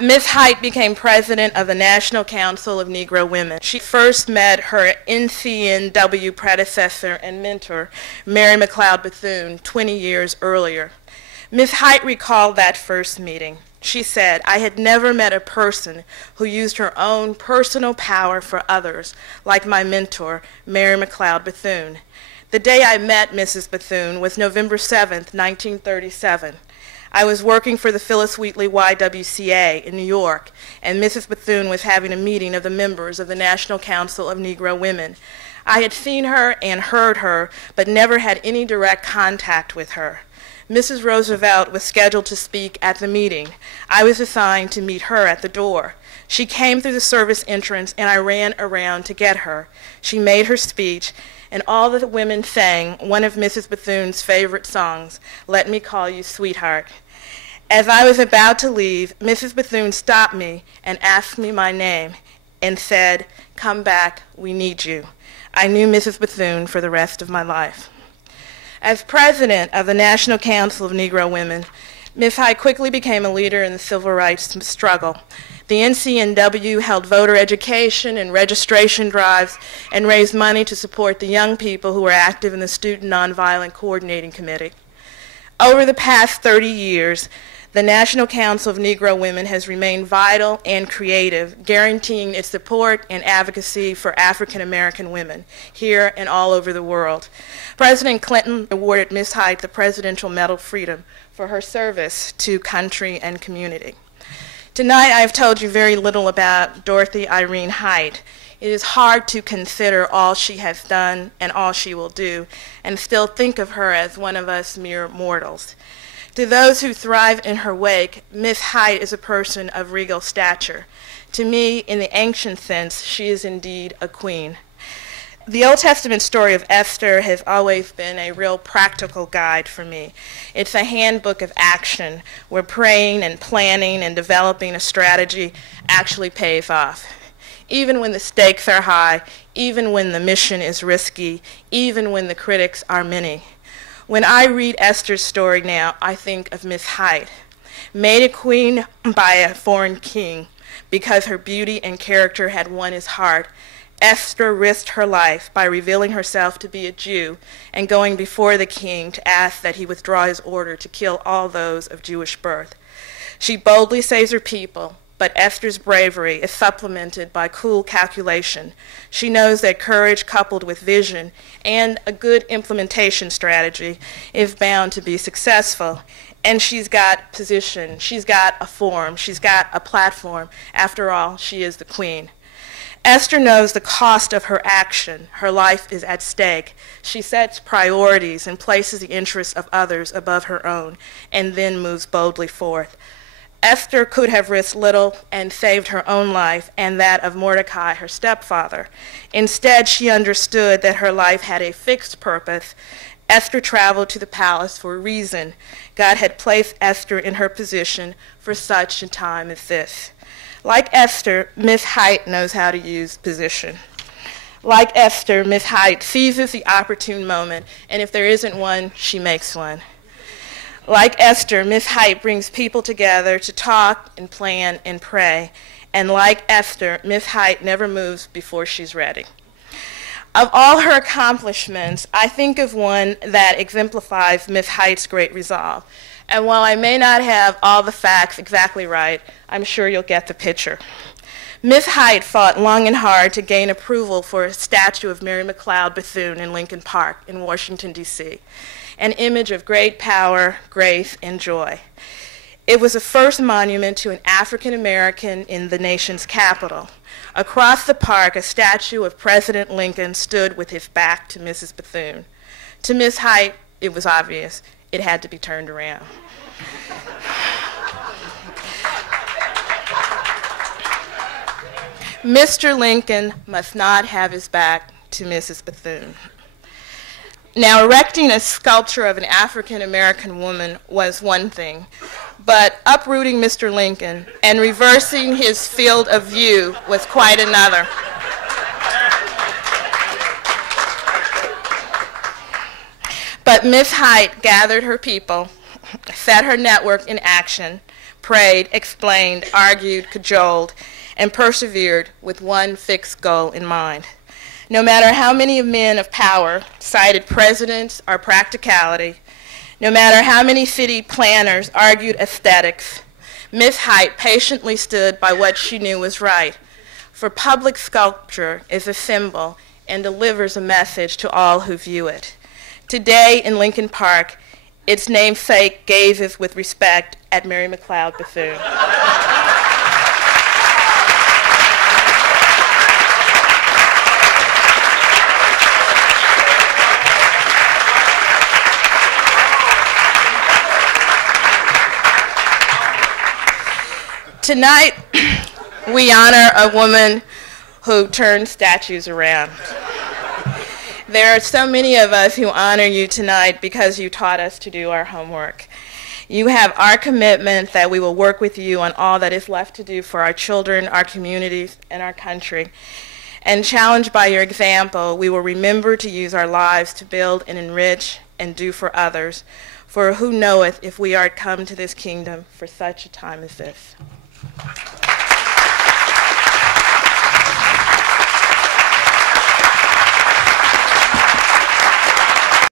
Ms. Height became president of the National Council of Negro Women. She first met her NCNW predecessor and mentor, Mary McLeod Bethune, 20 years earlier. Ms. Height recalled that first meeting. She said, "I had never met a person who used her own personal power for others like my mentor, Mary McLeod Bethune. The day I met Mrs. Bethune was November 7th, 1937. I was working for the Phyllis Wheatley YWCA in New York, and Mrs. Bethune was having a meeting of the members of the National Council of Negro Women. I had seen her and heard her, but never had any direct contact with her. Mrs. Roosevelt was scheduled to speak at the meeting. I was assigned to meet her at the door. She came through the service entrance, and I ran around to get her. She made her speech, and all the women sang one of Mrs. Bethune's favorite songs, 'Let Me Call You Sweetheart.' As I was about to leave, Mrs. Bethune stopped me and asked me my name and said, 'Come back, we need you.' I knew Mrs. Bethune for the rest of my life." As president of the National Council of Negro Women, Ms. Height quickly became a leader in the civil rights struggle. The NCNW held voter education and registration drives and raised money to support the young people who were active in the Student Nonviolent Coordinating Committee. Over the past 30 years, the National Council of Negro Women has remained vital and creative, guaranteeing its support and advocacy for African American women here and all over the world. President Clinton awarded Ms. Height the Presidential Medal of Freedom for her service to country and community. Tonight I have told you very little about Dorothy Irene Height. It is hard to consider all she has done and all she will do and still think of her as one of us mere mortals. To those who thrive in her wake, Ms. Height is a person of regal stature. To me, in the ancient sense, she is indeed a queen. The Old Testament story of Esther has always been a real practical guide for me. It's a handbook of action where praying and planning and developing a strategy actually pays off. Even when the stakes are high, even when the mission is risky, even when the critics are many. When I read Esther's story now, I think of Ms. Height, made a queen by a foreign king because her beauty and character had won his heart. Esther risked her life by revealing herself to be a Jew and going before the king to ask that he withdraw his order to kill all those of Jewish birth. She boldly saves her people, but Esther's bravery is supplemented by cool calculation. She knows that courage coupled with vision and a good implementation strategy is bound to be successful. And she's got position, she's got a form, she's got a platform. After all, she is the queen. Esther knows the cost of her action. Her life is at stake. She sets priorities and places the interests of others above her own, and then moves boldly forth. Esther could have risked little and saved her own life and that of Mordecai, her stepfather. Instead, she understood that her life had a fixed purpose. Esther traveled to the palace for a reason. God had placed Esther in her position for such a time as this. Like Esther, Ms. Height knows how to use position. Like Esther, Ms. Height seizes the opportune moment, and if there isn't one, she makes one. Like Esther, Ms. Height brings people together to talk and plan and pray. And like Esther, Ms. Height never moves before she's ready. Of all her accomplishments, I think of one that exemplifies Ms. Height's great resolve. And while I may not have all the facts exactly right, I'm sure you'll get the picture. Ms. Height fought long and hard to gain approval for a statue of Mary McLeod Bethune in Lincoln Park in Washington, D.C., an image of great power, grace, and joy. It was the first monument to an African American in the nation's capital. Across the park, a statue of President Lincoln stood with his back to Mrs. Bethune. To Ms. Height, it was obvious. It had to be turned around. Mr. Lincoln must not have his back to Mrs. Bethune. Now, erecting a sculpture of an African American woman was one thing, but uprooting Mr. Lincoln and reversing his field of view was quite another. But Ms. Height gathered her people, set her network in action, prayed, explained, argued, cajoled, and persevered with one fixed goal in mind. No matter how many men of power cited presidents or practicality, no matter how many city planners argued aesthetics, Miss Height patiently stood by what she knew was right, for public sculpture is a symbol and delivers a message to all who view it. Today in Lincoln Park, its namesake gazes with respect at Mary McLeod Bethune. Tonight, we honor a woman who turned statues around. There are so many of us who honor you tonight because you taught us to do our homework. You have our commitment that we will work with you on all that is left to do for our children, our communities, and our country. And challenged by your example, we will remember to use our lives to build and enrich and do for others. For who knoweth if we are come to this kingdom for such a time as this.